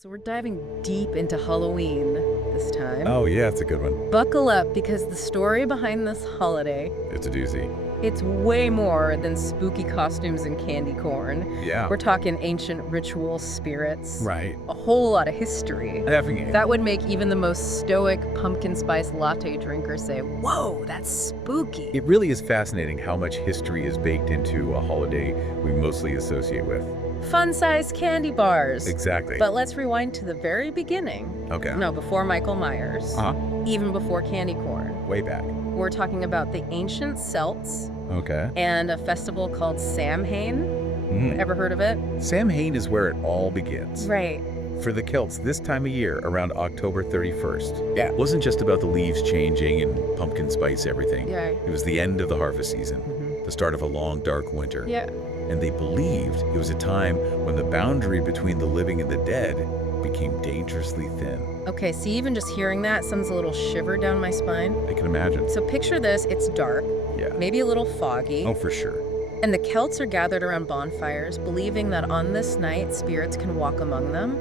So we're diving deep into Halloween this time. Oh, yeah, it's a good one. Buckle up because the story behind this holiday, It's a doozy. it's way more than spooky costumes and candy corn. Yeah. We're talking ancient rituals, spirits, Right. a whole lot of history. Effing That would make even the most stoic pumpkin spice latte drinker say, whoa, that's spooky. It really is fascinating how much history is baked into a holiday we mostly associate with. Fun-sized candy bars. Exactly. But let's rewind to the very beginning. Okay. No, before Michael Myers. Uh-huh. Even before candy corn. Way back. We're talking about the ancient Celts Okay. and a festival called Samhain. Ever heard of it? Samhain is where it all begins. Right. For the Celts, this time of year, around October 31st, Yeah. wasn't just about the leaves changing and pumpkin spice everything. Yeah. It was the end of the harvest season, the start of a long, dark winter. Yeah. And they believed it was a time when the boundary between the living and the dead became dangerously thin. Okay, see, even just hearing that sends a little shiver down my spine. I can imagine. So picture this, it's dark, Yeah. maybe a little foggy, Oh, for sure. and the Celts are gathered around bonfires, believing that on this night, spirits can walk among them.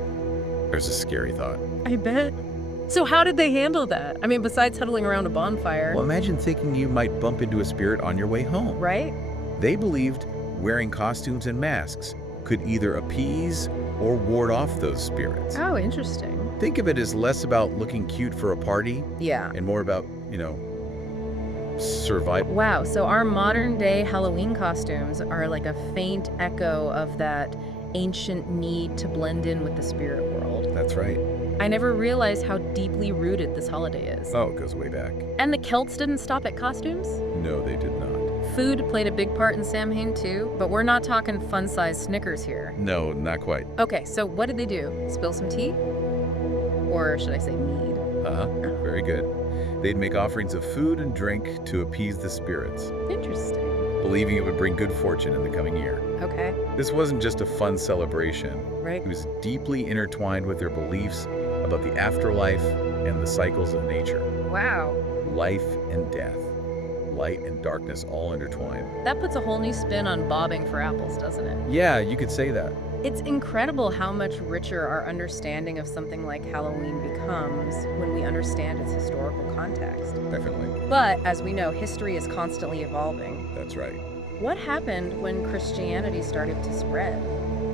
There's a scary thought. I bet. So how did they handle that? I mean, besides huddling around a bonfire, Well, imagine thinking you might bump into a spirit on your way home. right? They believed wearing costumes and masks could either appease or ward off those spirits. Oh, interesting. Think of it as less about looking cute for a party Yeah. and more about, survival. Wow, so our modern day Halloween costumes are like a faint echo of that ancient need to blend in with the spirit world. That's right. I never realized how deeply rooted this holiday is. Oh, it goes way back. And the Celts didn't stop at costumes? No, they did not. Food played a big part in Samhain too, but we're not talking fun-sized Snickers here. No, not quite. Okay, so what did they do? Spill some tea? Or should I say mead? Uh-huh. Very good. They'd make offerings of food and drink to appease the spirits, Interesting. believing it would bring good fortune in the coming year. Okay, This wasn't just a fun celebration. right. It was deeply intertwined with their beliefs about the afterlife and the cycles of nature. Wow. Life and death, light and darkness all intertwined. That puts a whole new spin on bobbing for apples, doesn't it? Yeah, you could say that. It's incredible how much richer our understanding of something like Halloween becomes when we understand its historical context. Definitely. But as we know, history is constantly evolving. That's right. What happened when Christianity started to spread?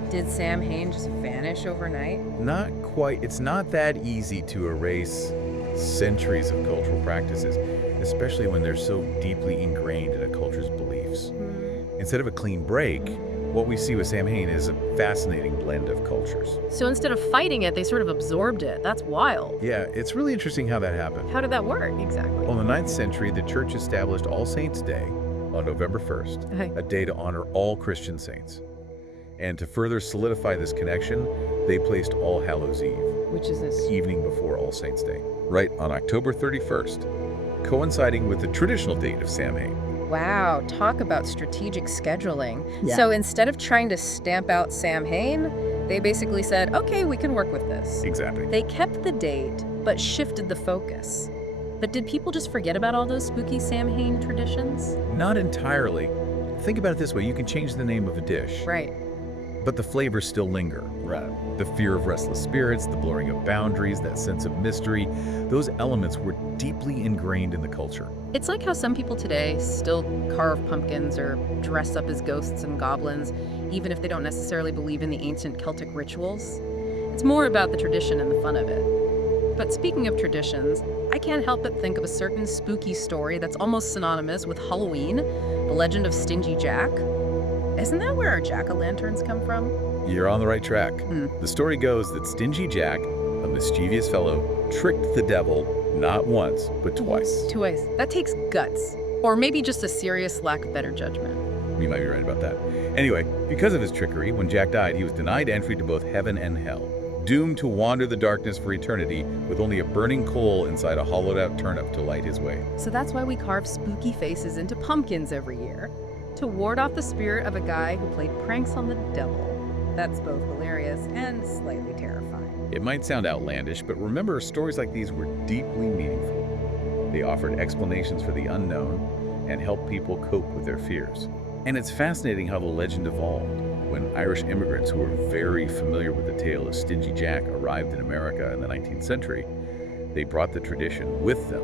Did Samhain just vanish overnight? Not quite. It's not that easy to erase centuries of cultural practices, especially when they're so deeply ingrained in a culture's beliefs. Instead of a clean break, what we see with Samhain is a fascinating blend of cultures. So instead of fighting it, they sort of absorbed it. That's wild. Yeah, it's really interesting how that happened. How did that work exactly? Well, in the 9th century, the church established All Saints' Day on November 1st, Okay. a day to honor all Christian saints. And to further solidify this connection, they placed All Hallows' Eve, Which is this? the evening before All Saints' Day, right on October 31st, coinciding with the traditional date of Samhain. Wow, talk about strategic scheduling. Yeah. So instead of trying to stamp out Samhain, they basically said, okay, we can work with this. Exactly. They kept the date, but shifted the focus. But did people just forget about all those spooky Samhain traditions? Not entirely. Think about it this way, you can change the name of a dish, Right. but the flavors still linger. Right. The fear of restless spirits, the blurring of boundaries, that sense of mystery, those elements were deeply ingrained in the culture. It's like how some people today still carve pumpkins or dress up as ghosts and goblins, even if they don't necessarily believe in the ancient Celtic rituals. It's more about the tradition and the fun of it. But speaking of traditions, I can't help but think of a certain spooky story that's almost synonymous with Halloween, the legend of Stingy Jack. Isn't that where our jack-o'-lanterns come from? You're on the right track. Hmm. The story goes that Stingy Jack, a mischievous fellow, tricked the devil not once, but twice. Twice. That takes guts. Or maybe just a serious lack of better judgment. You might be right about that. Anyway, because of his trickery, when Jack died, he was denied entry to both heaven and hell, doomed to wander the darkness for eternity with only a burning coal inside a hollowed-out turnip to light his way. So that's why we carve spooky faces into pumpkins every year, to ward off the spirit of a guy who played pranks on the devil. That's both hilarious and slightly terrifying. It might sound outlandish, but remember, stories like these were deeply meaningful. They offered explanations for the unknown and helped people cope with their fears. And it's fascinating how the legend evolved. when Irish immigrants who were very familiar with the tale of Stingy Jack arrived in America in the 19th century. They brought the tradition with them,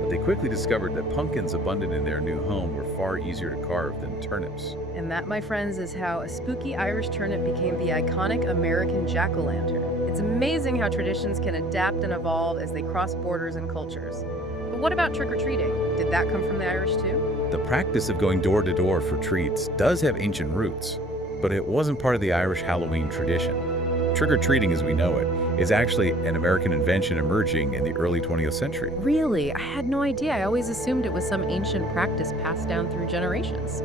but they quickly discovered that pumpkins abundant in their new home were far easier to carve than turnips. And that, my friends, is how a spooky Irish turnip became the iconic American jack-o'-lantern. It's amazing how traditions can adapt and evolve as they cross borders and cultures. But what about trick-or-treating? Did that come from the Irish too? The practice of going door to door for treats does have ancient roots, but it wasn't part of the Irish Halloween tradition. Trick-or-treating as we know it is actually an American invention emerging in the early 20th century. Really? I had no idea. I always assumed it was some ancient practice passed down through generations.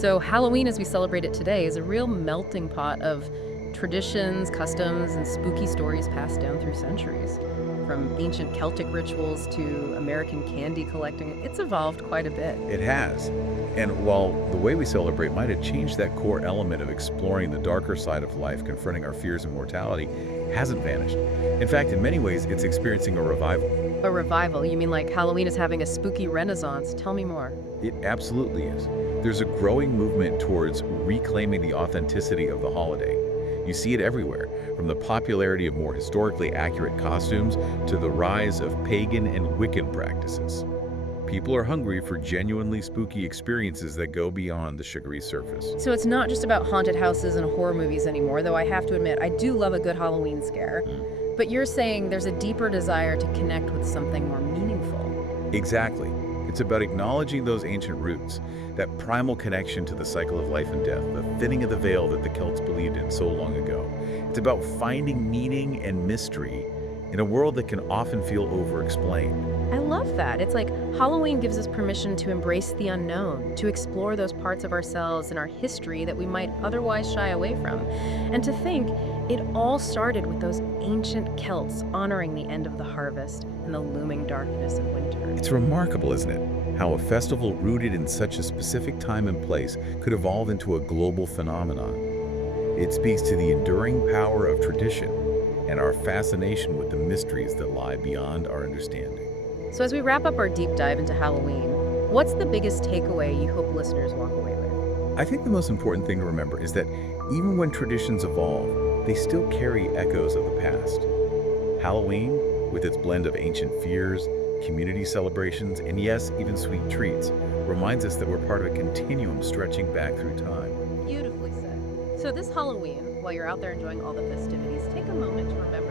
So Halloween as we celebrate it today is a real melting pot of traditions, customs, and spooky stories passed down through centuries. From ancient Celtic rituals to American candy collecting, it's evolved quite a bit. It has. And while the way we celebrate might have changed, that core element of exploring the darker side of life, confronting our fears and mortality, hasn't vanished. In fact, in many ways, it's experiencing a revival. A revival? You mean like Halloween is having a spooky renaissance? Tell me more. It absolutely is. There's a growing movement towards reclaiming the authenticity of the holiday. You see it everywhere, from the popularity of more historically accurate costumes to the rise of pagan and Wiccan practices. People are hungry for genuinely spooky experiences that go beyond the sugary surface. So it's not just about haunted houses and horror movies anymore, though I have to admit, I do love a good Halloween scare. But you're saying there's a deeper desire to connect with something more meaningful. Exactly. It's about acknowledging those ancient roots, that primal connection to the cycle of life and death, the thinning of the veil that the Celts believed in so long ago. It's about finding meaning and mystery in a world that can often feel over-explained. I love that. It's like Halloween gives us permission to embrace the unknown, to explore those parts of ourselves and our history that we might otherwise shy away from. And to think it all started with those ancient Celts honoring the end of the harvest and the looming darkness of winter. It's remarkable, isn't it? How a festival rooted in such a specific time and place could evolve into a global phenomenon. It speaks to the enduring power of tradition and our fascination with the mysteries that lie beyond our understanding. So as we wrap up our deep dive into Halloween, what's the biggest takeaway you hope listeners walk away with? I think the most important thing to remember is that even when traditions evolve, they still carry echoes of the past. Halloween, with its blend of ancient fears, community celebrations, and yes, even sweet treats, reminds us that we're part of a continuum stretching back through time. Beautifully said. So this Halloween, while you're out there enjoying all the festivities, take a moment to remember